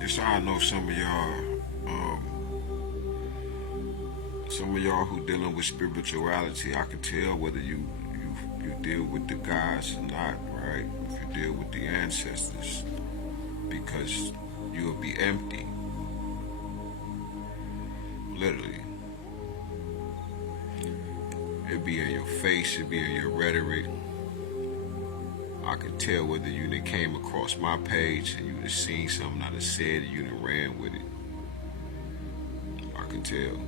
It's how I know some of y'all who dealing with spirituality. I can tell whether you deal with the gods or not, right? If you deal with the ancestors, because you'll be empty, literally. It'd be in your face, it'd be in your rhetoric. I could tell whether you done came across my page and you done seen something I done said and you done ran with it. I can tell.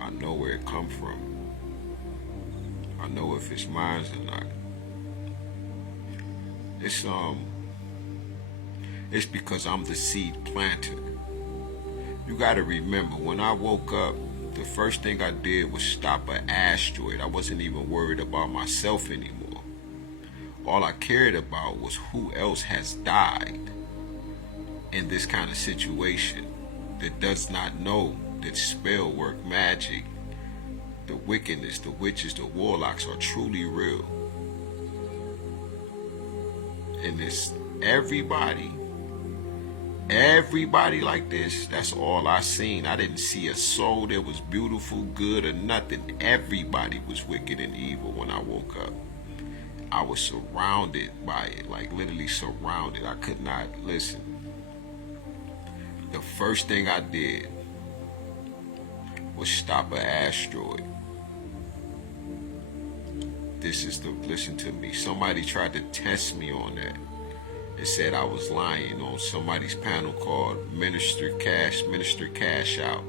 I know where it come from. I know if it's mine or not. It's because I'm the seed planter. You gotta remember, when I woke up, the first thing I did was stop an asteroid. I wasn't even worried about myself anymore. All I cared about was who else has died in this kind of situation that does not know that spell work, magic, the wickedness, the witches, the warlocks are truly real. And it's everybody like this. That's all I seen. I didn't see a soul that was beautiful, good, or nothing. Everybody was wicked and evil when I woke up. I was surrounded by it, like literally surrounded. I could not listen. The first thing I did was stop an asteroid. Listen to me. Somebody tried to test me on that. It said I was lying on somebody's panel called Minister Cash Out.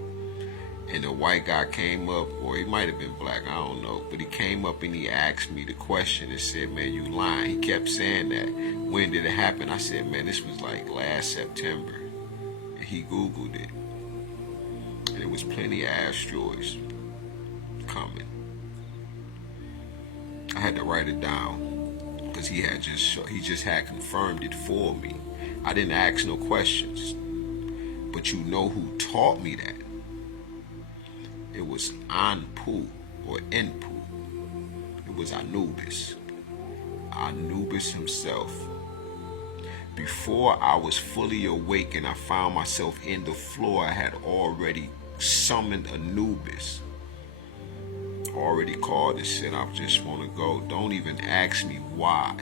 And the white guy came up, or he might have been black, I don't know. But he came up and he asked me the question and said, man, you lying. He kept saying that. When did it happen? I said, man, this was like last September. And he Googled it. And there was plenty of asteroids coming. I had to write it down because he just had confirmed it for me. I didn't ask no questions. But you know who taught me that? It was Anpu or Enpu. It was Anubis. Anubis himself. Before I was fully awake and I found myself in the floor, I had already summoned Anubis. Already called and said, I just want to go. Don't even ask me why.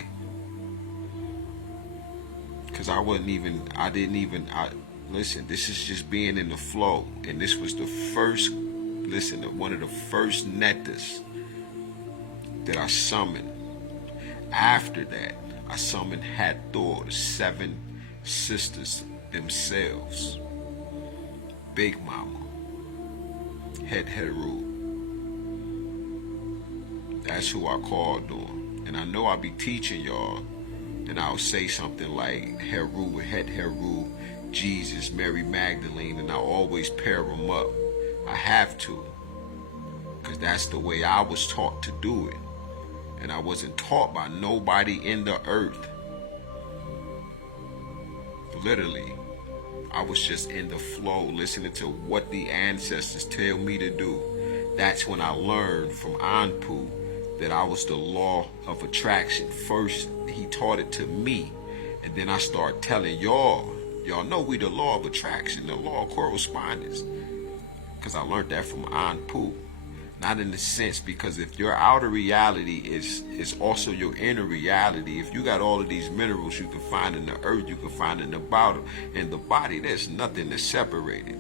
Because listen, this is just being in the flow. And this was the first, one of the first nectars that I summoned. After that, I summoned Hathor, the 7 sisters themselves. Big Mama, Het Heru. That's who I called on. And I know I'll be teaching y'all, and I'll say something like Heru, Het Heru, Jesus, Mary Magdalene, and I'll always pair them up. I have to, because that's the way I was taught to do it. And I wasn't taught by nobody in the earth. Literally, I was just in the flow, listening to what the ancestors tell me to do. That's when I learned from Anpu that I was the law of attraction. First, he taught it to me, and then I started telling y'all. Y'all know we the law of attraction, the law of correspondence, because I learned that from Anpu. Not in the sense, because if your outer reality is also your inner reality, if you got all of these minerals you can find in the earth, you can find in the body, there's nothing to separate it.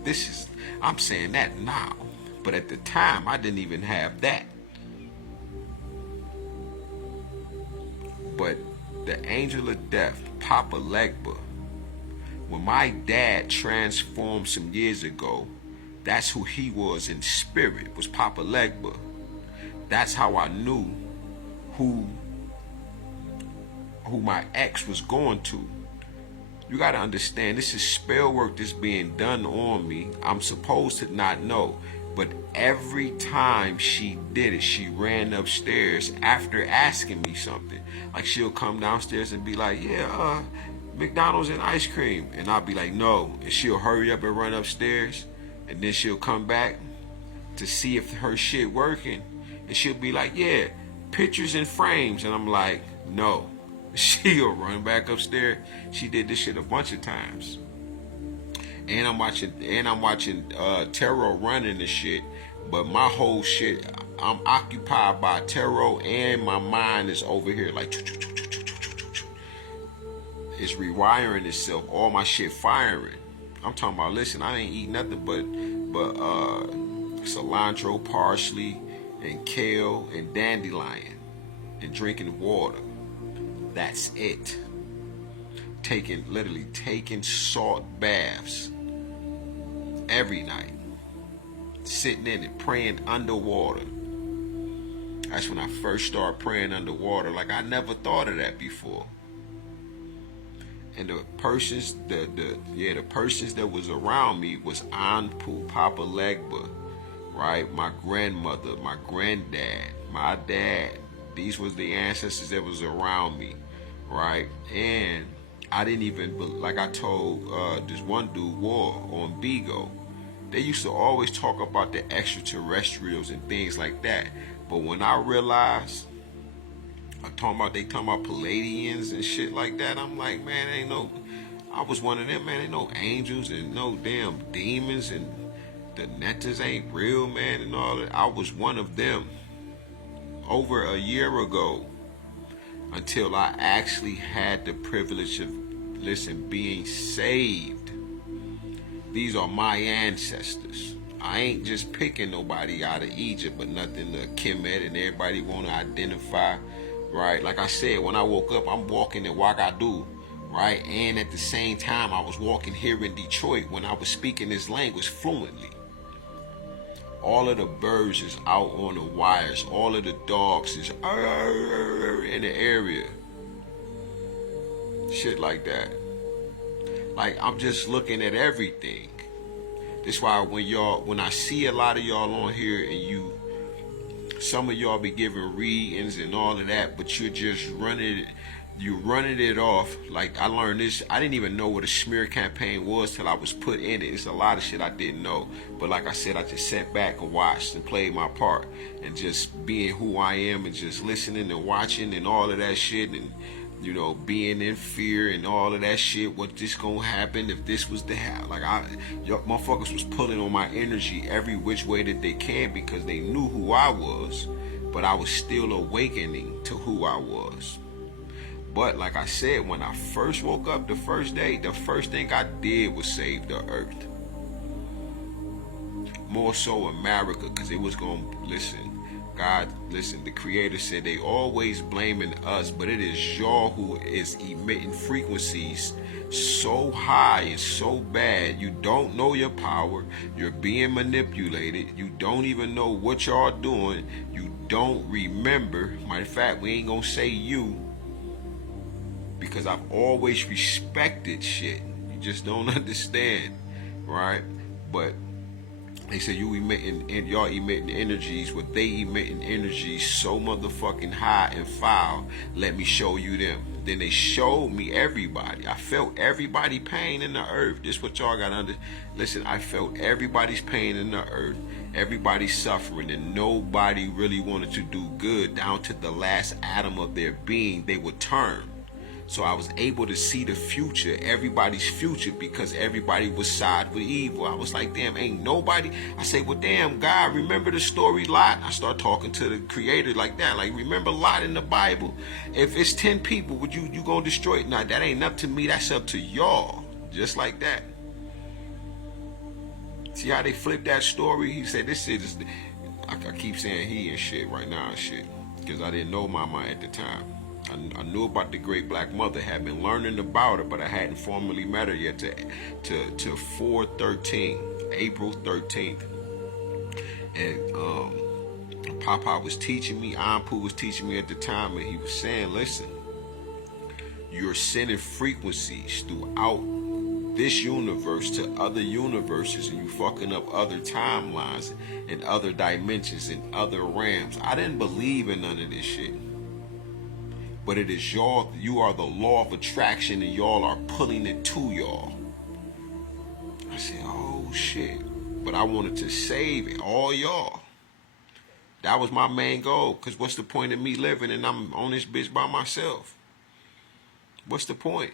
I'm saying that now, but at the time I didn't even have that. But the angel of death, Papa Legba, when my dad transformed some years ago, that's who he was in spirit, was Papa Legba. That's how I knew who my ex was going to. You got to understand, this is spell work that's being done on me. I'm supposed to not know. But every time she did it, she ran upstairs after asking me something. Like, she'll come downstairs and be like, yeah, McDonald's and ice cream. And I'll be like, no. And she'll hurry up and run upstairs. And then she'll come back to see if her shit working. And she'll be like, yeah, pictures and frames. And I'm like, no. She'll run back upstairs. She did this shit a bunch of times. And I'm watching Tarot running this shit. But my whole shit, I'm occupied by Tarot, and my mind is over here like it's rewiring itself. All my shit firing. I'm talking about, listen, I ain't eat nothing but cilantro, parsley, and kale and dandelion, and drinking water. That's it. Literally taking salt baths every night, sitting in it, praying underwater. That's when I first started praying underwater. Like, I never thought of that before. And the persons that was around me was Anpu, Papa Legba, right? My grandmother, my granddad, my dad. These was the ancestors that was around me, right? And I didn't even, like I told this one dude, War, on Bigo, they used to always talk about the extraterrestrials and things like that. But when I realized, they talking about Palladians and shit like that, I'm like, man, I was one of them, man. Ain't no angels and no damn demons, and the netters ain't real, man, and all that. I was one of them over a year ago, until I actually had the privilege of, being saved. These are my ancestors. I ain't just picking nobody out of Egypt, but nothing to Kemet, and everybody want to identify, right? Like I said, when I woke up, I'm walking in Ouagadougou, right? And at the same time, I was walking here in Detroit when I was speaking this language fluently. All of the birds is out on the wires. All of the dogs is in the area. Shit like that. Like, I'm just looking at everything. That's why when I see a lot of y'all on here, and some of y'all be giving readings and all of that, but you're just running it off. Like, I learned this. I didn't even know what a smear campaign was till I was put in it. It's a lot of shit I didn't know. But like I said, I just sat back and watched and played my part, and just being who I am, and just listening and watching and all of that shit, and being in fear and all of that shit. What this gonna happen if this was to happen? Like, motherfuckers was pulling on my energy every which way that they can, because they knew who I was, but I was still awakening to who I was. But like I said, when I first woke up the first day, the first thing I did was save the earth. More so America, because it was going to, God, the Creator said they always blaming us, but it is y'all who is emitting frequencies so high and so bad. You don't know your power. You're being manipulated. You don't even know what y'all doing. You don't remember. Matter of fact, we ain't going to say you, because I've always respected shit. You just don't understand, right? But they say y'all emitting energies, what they emitting energies so motherfucking high and foul. Let me show you them. Then they showed me everybody. I felt everybody pain in the earth. This what y'all got under. Listen, I felt everybody's pain in the earth. Everybody's suffering, and nobody really wanted to do good. Down to the last atom of their being, they would turn. So I was able to see the future, everybody's future, because everybody was side with evil. I was like, damn, ain't nobody. I say, well, damn, God, remember the story Lot? I start talking to the Creator like that. Like, remember Lot in the Bible? If it's 10 people, would you gonna destroy it? Nah, that ain't up to me. That's up to y'all. Just like that. See how they flipped that story? He said, this shit is... I keep saying he and shit right now and shit, because I didn't know Mama at the time. I knew about the great black mother, had been learning about her, but I hadn't formally met her yet to 4/13, April 13th. And Papa was teaching me, Anpu was teaching me at the time, and he was saying, listen, you're sending frequencies throughout this universe to other universes, and you fucking up other timelines and other dimensions and other realms. I didn't believe in none of this shit. But it is y'all, you are the law of attraction, and y'all are pulling it to y'all. I said, oh shit. But I wanted to save it, all y'all. That was my main goal, because what's the point of me living and I'm on this bitch by myself? What's the point?